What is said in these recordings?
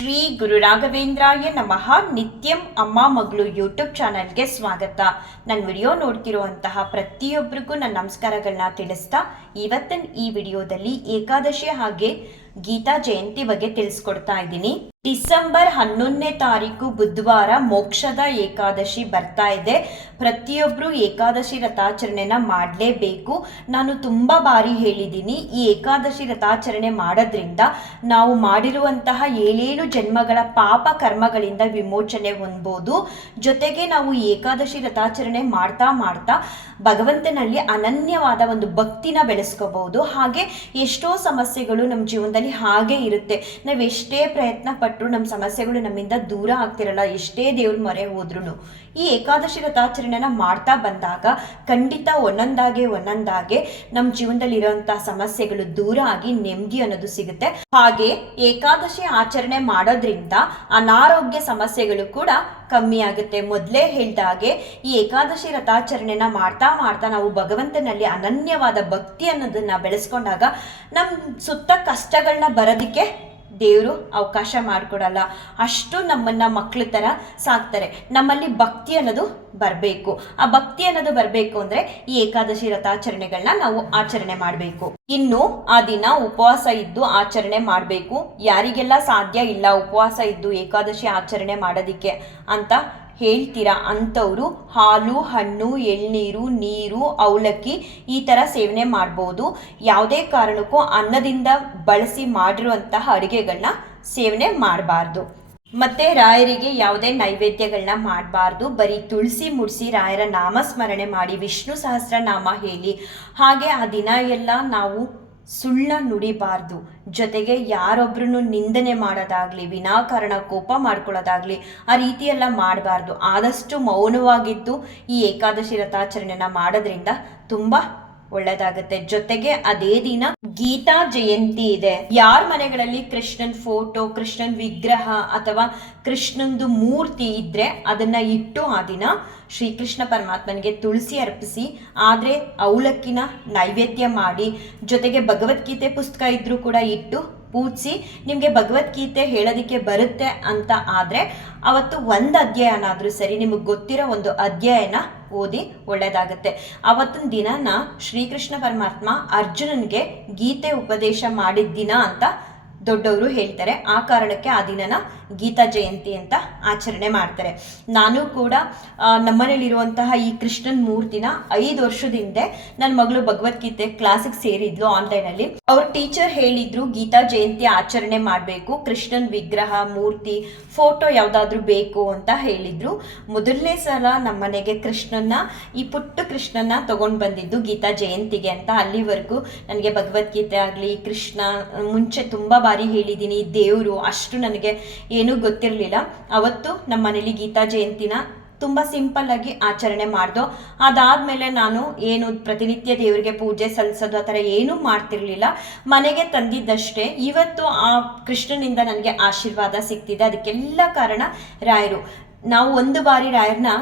ಶ್ರೀ ಗುರು ರಾಘವೇಂದ್ರಾಯ ನಮಃ. ನಿತ್ಯಂ ಅಮ್ಮ ಮಗಳು ಯೂಟ್ಯೂಬ್ ಚಾನಲ್ಗೆ ಸ್ವಾಗತ. ನನ್ನ ವಿಡಿಯೋ ನೋಡ್ತಿರುವಂತಹ ಪ್ರತಿಯೊಬ್ಬರಿಗೂ ನನ್ನ ನಮಸ್ಕಾರಗಳನ್ನ ತಿಳಿಸ್ತಾ ಇವತ್ತಿನ ಈ ವಿಡಿಯೋದಲ್ಲಿ ಏಕಾದಶಿ ಹಾಗೆ ಗೀತಾ ಜಯಂತಿ ಬಗ್ಗೆ ತಿಳಿಸ್ಕೊಡ್ತಾ ಇದ್ದೀನಿ. ಡಿಸೆಂಬರ್ 11ನೇ ತಾರೀಕು ಬುಧವಾರ ಮೋಕ್ಷದ ಏಕಾದಶಿ ಬರ್ತಾ ಇದೆ. ಪ್ರತಿಯೊಬ್ಬರು ಏಕಾದಶಿ ವ್ರತಾಚರಣೆನ ಮಾಡಲೇಬೇಕು. ನಾನು ತುಂಬ ಬಾರಿ ಹೇಳಿದ್ದೀನಿ, ಈ ಏಕಾದಶಿ ವ್ರತಾಚರಣೆ ಮಾಡೋದ್ರಿಂದ ನಾವು ಮಾಡಿರುವಂತಹ 7 ಜನ್ಮಗಳ ಪಾಪ ಕರ್ಮಗಳಿಂದ ವಿಮೋಚನೆ ಹೊಂದ್ಬೋದು. ಜೊತೆಗೆ ನಾವು ಏಕಾದಶಿ ವ್ರತಾಚರಣೆ ಮಾಡ್ತಾ ಮಾಡ್ತಾ ಭಗವಂತನಲ್ಲಿ ಅನನ್ಯವಾದ ಒಂದು ಭಕ್ತಿನ ಬೆಳೆಸ್ಕೋಬಹುದು. ಹಾಗೆ ಎಷ್ಟೋ ಸಮಸ್ಯೆಗಳು ನಮ್ಮ ಜೀವನದಲ್ಲಿ ಹಾಗೆ ಇರುತ್ತೆ. ನಾವು ಎಷ್ಟೇ ಪ್ರಯತ್ನ ಪಟ್ಟರು ನಮ್ಮ ಸಮಸ್ಯೆಗಳು ನಮ್ಮಿಂದ ದೂರ ಆಗ್ತಿರಲ್ಲ. ಎಷ್ಟೇ ದೇವ್ರ ಮೊರೆ ಹೋದ್ರೂ ಈ ಏಕಾದಶಿ ವ್ರತಾಚರಣೆನ ಮಾಡ್ತಾ ಬಂದಾಗ ಖಂಡಿತ ಒಂದೊಂದಾಗೆ ನಮ್ಮ ಜೀವನದಲ್ಲಿ ಇರುವಂತಹ ಸಮಸ್ಯೆಗಳು ದೂರ ಆಗಿ ನೆಮ್ಮದಿ ಅನ್ನೋದು ಸಿಗುತ್ತೆ. ಹಾಗೆ ಏಕಾದಶಿ ಆಚರಣೆ ಮಾಡೋದ್ರಿಂದ ಅನಾರೋಗ್ಯ ಸಮಸ್ಯೆಗಳು ಕೂಡ ಕಮ್ಮಿ ಆಗುತ್ತೆ. ಮೊದಲೇ ಹೇಳ್ದಾಗೆ ಈ ಏಕಾದಶಿ ವ್ರತಾಚರಣೆನ ಮಾಡ್ತಾ ಮಾಡ್ತಾ ನಾವು ಭಗವಂತನಲ್ಲಿ ಅನನ್ಯವಾದ ಭಕ್ತಿ ಅನ್ನೋದನ್ನ ಬೆಳೆಸ್ಕೊಂಡಾಗ ನಮ್ಮ ಸುತ್ತ ಕಷ್ಟಗಳನ್ನ ಬರೋದಕ್ಕೆ ದೇವರು ಅವಕಾಶ ಮಾಡಿಕೊಡಲ್ಲ. ಅಷ್ಟು ನಮ್ಮನ್ನ ಮಕ್ಕಳ ಥರ ಸಾಕ್ತಾರೆ. ನಮ್ಮಲ್ಲಿ ಭಕ್ತಿ ಅನ್ನೋದು ಬರಬೇಕು. ಆ ಭಕ್ತಿ ಅನ್ನೋದು ಬರಬೇಕು ಅಂದರೆ ಈ ಏಕಾದಶಿ ವ್ರತಾಚರಣೆಗಳನ್ನ ನಾವು ಆಚರಣೆ ಮಾಡಬೇಕು. ಇನ್ನು ಆ ದಿನ ಉಪವಾಸ ಇದ್ದು ಆಚರಣೆ ಮಾಡಬೇಕು. ಯಾರಿಗೆಲ್ಲ ಸಾಧ್ಯ ಇಲ್ಲ ಉಪವಾಸ ಇದ್ದು ಏಕಾದಶಿ ಆಚರಣೆ ಮಾಡೋದಿಕ್ಕೆ ಅಂತ ಹೇಳ್ತೀರಾ ಅಂಥವರು ಹಾಲು, ಹಣ್ಣು, ಎಳ್ನೀರು, ನೀರು, ಅವಲಕ್ಕಿ ಈ ಥರ ಸೇವನೆ ಮಾಡ್ಬೋದು. ಯಾವುದೇ ಕಾರಣಕ್ಕೂ ಅನ್ನದಿಂದ ಬಳಸಿ ಮಾಡಿರುವಂತಹ ಅಡುಗೆಗಳನ್ನ ಸೇವನೆ ಮಾಡಬಾರ್ದು. ಮತ್ತೆ ರಾಯರಿಗೆ ಯಾವುದೇ ನೈವೇದ್ಯಗಳನ್ನ ಮಾಡಬಾರ್ದು. ಬರೀ ತುಳಸಿ ಮುಡಿಸಿ ರಾಯರ ನಾಮಸ್ಮರಣೆ ಮಾಡಿ ವಿಷ್ಣು ಸಹಸ್ರನಾಮ ಹೇಳಿ. ಹಾಗೆ ಆ ದಿನ ಎಲ್ಲ ನಾವು ಸುಳ್ಳ ನುಡಿಬಾರ್ದು. ಜೊತೆಗೆ ಯಾರೊಬ್ರನ್ನು ನಿಂದನೆ ಮಾಡೋದಾಗ್ಲಿ, ವಿನಾಕಾರಣ ಕೋಪ ಮಾಡ್ಕೊಳ್ಳೋದಾಗ್ಲಿ ಆ ರೀತಿ ಎಲ್ಲ ಮಾಡಬಾರ್ದು. ಆದಷ್ಟು ಮೌನವಾಗಿದ್ದು ಈ ಏಕಾದಶಿ ವ್ರತಾಚರಣೆನ ಮಾಡೋದ್ರಿಂದ ತುಂಬಾ ಒಳ್ಳೇದಾಗುತ್ತೆ. ಜೊತೆಗೆ ಅದೇ ದಿನ ಗೀತಾ ಜಯಂತಿ ಇದೆ. ಯಾರ ಮನೆಗಳಲ್ಲಿ ಕೃಷ್ಣನ್ ಫೋಟೋ, ಕೃಷ್ಣನ್ ವಿಗ್ರಹ ಅಥವಾ ಕೃಷ್ಣಂದು ಮೂರ್ತಿ ಇದ್ರೆ ಅದನ್ನ ಇಟ್ಟು ಆ ದಿನ ಶ್ರೀಕೃಷ್ಣ ಪರಮಾತ್ಮನಿಗೆ ತುಳಸಿ ಅರ್ಪಿಸಿ, ಆದರೆ ಅವಲಕ್ಕಿನ ನೈವೇದ್ಯ ಮಾಡಿ, ಜೊತೆಗೆ ಭಗವದ್ಗೀತೆ ಪುಸ್ತಕ ಇದ್ರೂ ಕೂಡ ಇಟ್ಟು ಪೂಜಿಸಿ. ನಿಮಗೆ ಭಗವದ್ಗೀತೆ ಹೇಳೋದಕ್ಕೆ ಬರುತ್ತೆ ಅಂತ ಆದರೆ ಅವತ್ತು ಒಂದು ಅಧ್ಯಾಯನಾದರೂ ಸರಿ ನಿಮಗೆ ಗೊತ್ತಿರೋ ಒಂದು ಅಧ್ಯಾಯನ ಓದಿ ಒಳ್ಳೆಯದಾಗುತ್ತೆ. ಅವತ್ತಿನ ದಿನನ ಶ್ರೀಕೃಷ್ಣ ಪರಮಾತ್ಮ ಅರ್ಜುನನಿಗೆ ಗೀತೆ ಉಪದೇಶ ಮಾಡಿದ ದಿನ ಅಂತ ದೊಡ್ಡವರು ಹೇಳ್ತಾರೆ. ಆ ಕಾರಣಕ್ಕೆ ಆ ದಿನನ ಗೀತಾ ಜಯಂತಿ ಅಂತ ಆಚರಣೆ ಮಾಡ್ತಾರೆ. ನಾನು ಕೂಡ ನಮ್ಮನೇಲಿರುವಂತಹ ಈ ಕೃಷ್ಣನ್ ಮೂರ್ತಿನ 5 ವರ್ಷದ ಹಿಂದೆ ನನ್ನ ಮಗಳು ಭಗವದ್ಗೀತೆ ಕ್ಲಾಸಿಗೆ ಸೇರಿದ್ಲು ಆನ್ಲೈನಲ್ಲಿ. ಅವ್ರ ಟೀಚರ್ ಹೇಳಿದ್ರು ಗೀತಾ ಜಯಂತಿ ಆಚರಣೆ ಮಾಡಬೇಕು, ಕೃಷ್ಣನ್ ವಿಗ್ರಹ, ಮೂರ್ತಿ, ಫೋಟೋ ಯಾವುದಾದ್ರೂ ಬೇಕು ಅಂತ ಹೇಳಿದ್ರು. ಮೊದಲನೇ ಸಲ ನಮ್ಮನೆಗೆ ಕೃಷ್ಣನ್ನ, ಈ ಪುಟ್ಟ ಕೃಷ್ಣನ್ನ ತಗೊಂಡು ಬಂದಿದ್ದು ಗೀತಾ ಜಯಂತಿಗೆ ಅಂತ. ಅಲ್ಲಿವರೆಗೂ ನನಗೆ ಭಗವದ್ಗೀತೆ ಆಗಲಿ, ಕೃಷ್ಣ ಮುಂಚೆ ತುಂಬ ಬಾರಿ ಹೇಳಿದ್ದೀನಿ, ದೇವರು ಅಷ್ಟು ನನಗೆ ಏನೂ ಗೊತ್ತಿರಲಿಲ್ಲ. ಅವತ್ತು ನಮ್ಮ ಮನೇಲಿ ಗೀತಾ ಜಯಂತಿನ ತುಂಬ ಸಿಂಪಲ್ ಆಗಿ ಆಚರಣೆ ಮಾಡ್ದೋ. ಅದಾದಮೇಲೆ ನಾನು ಏನು ಪ್ರತಿನಿತ್ಯ ದೇವರಿಗೆ ಪೂಜೆ ಸಲ್ಲಿಸೋದು ಆ ಥರ ಏನೂ ಮಾಡ್ತಿರ್ಲಿಲ್ಲ. ಮನೆಗೆ ತಂದಿದ್ದಷ್ಟೇ. ಇವತ್ತು ಆ ಕೃಷ್ಣನಿಂದ ನನಗೆ ಆಶೀರ್ವಾದ ಸಿಗ್ತಿದೆ. ಅದಕ್ಕೆಲ್ಲ ಕಾರಣ ರಾಯರು. ನಾವು ಒಂದು ಬಾರಿ ರಾಯರನ್ನ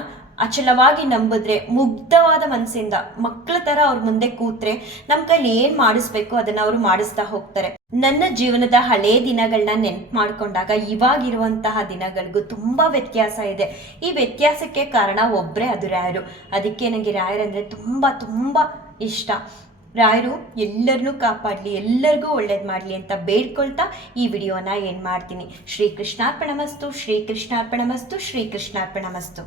ಅಚಲವಾಗಿ ನಂಬಿದ್ರೆ, ಮುಗ್ಧವಾದ ಮನಸ್ಸಿಂದ ಮಕ್ಕಳ ಥರ ಅವ್ರ ಮುಂದೆ ಕೂತ್ರೆ ನಮ್ಮ ಕೈಲಿ ಏನು ಮಾಡಿಸ್ಬೇಕು ಅದನ್ನು ಅವರು ಮಾಡಿಸ್ತಾ ಹೋಗ್ತಾರೆ. ನನ್ನ ಜೀವನದ ಹಳೇ ದಿನಗಳನ್ನ ನೆನ್ಪು ಮಾಡ್ಕೊಂಡಾಗ ಇವಾಗಿರುವಂತಹ ದಿನಗಳಿಗೂ ತುಂಬ ವ್ಯತ್ಯಾಸ ಇದೆ. ಈ ವ್ಯತ್ಯಾಸಕ್ಕೆ ಕಾರಣ ಒಬ್ಬರೇ, ಅದು ರಾಯರು. ಅದಕ್ಕೆ ನನಗೆ ರಾಯರಂದರೆ ತುಂಬ ತುಂಬ ಇಷ್ಟ. ರಾಯರು ಎಲ್ಲರನ್ನೂ ಕಾಪಾಡಲಿ, ಎಲ್ಲರಿಗೂ ಒಳ್ಳೇದು ಮಾಡಲಿ ಅಂತ ಬೇಡ್ಕೊಳ್ತಾ ಈ ವಿಡಿಯೋನ ಏನು ಮಾಡ್ತೀನಿ. ಶ್ರೀಕೃಷ್ಣಾರ್ಪಣಮಸ್ತು, ಶ್ರೀಕೃಷ್ಣಾರ್ಪಣಮಸ್ತು, ಶ್ರೀಕೃಷ್ಣಾರ್ಪಣಮಸ್ತು.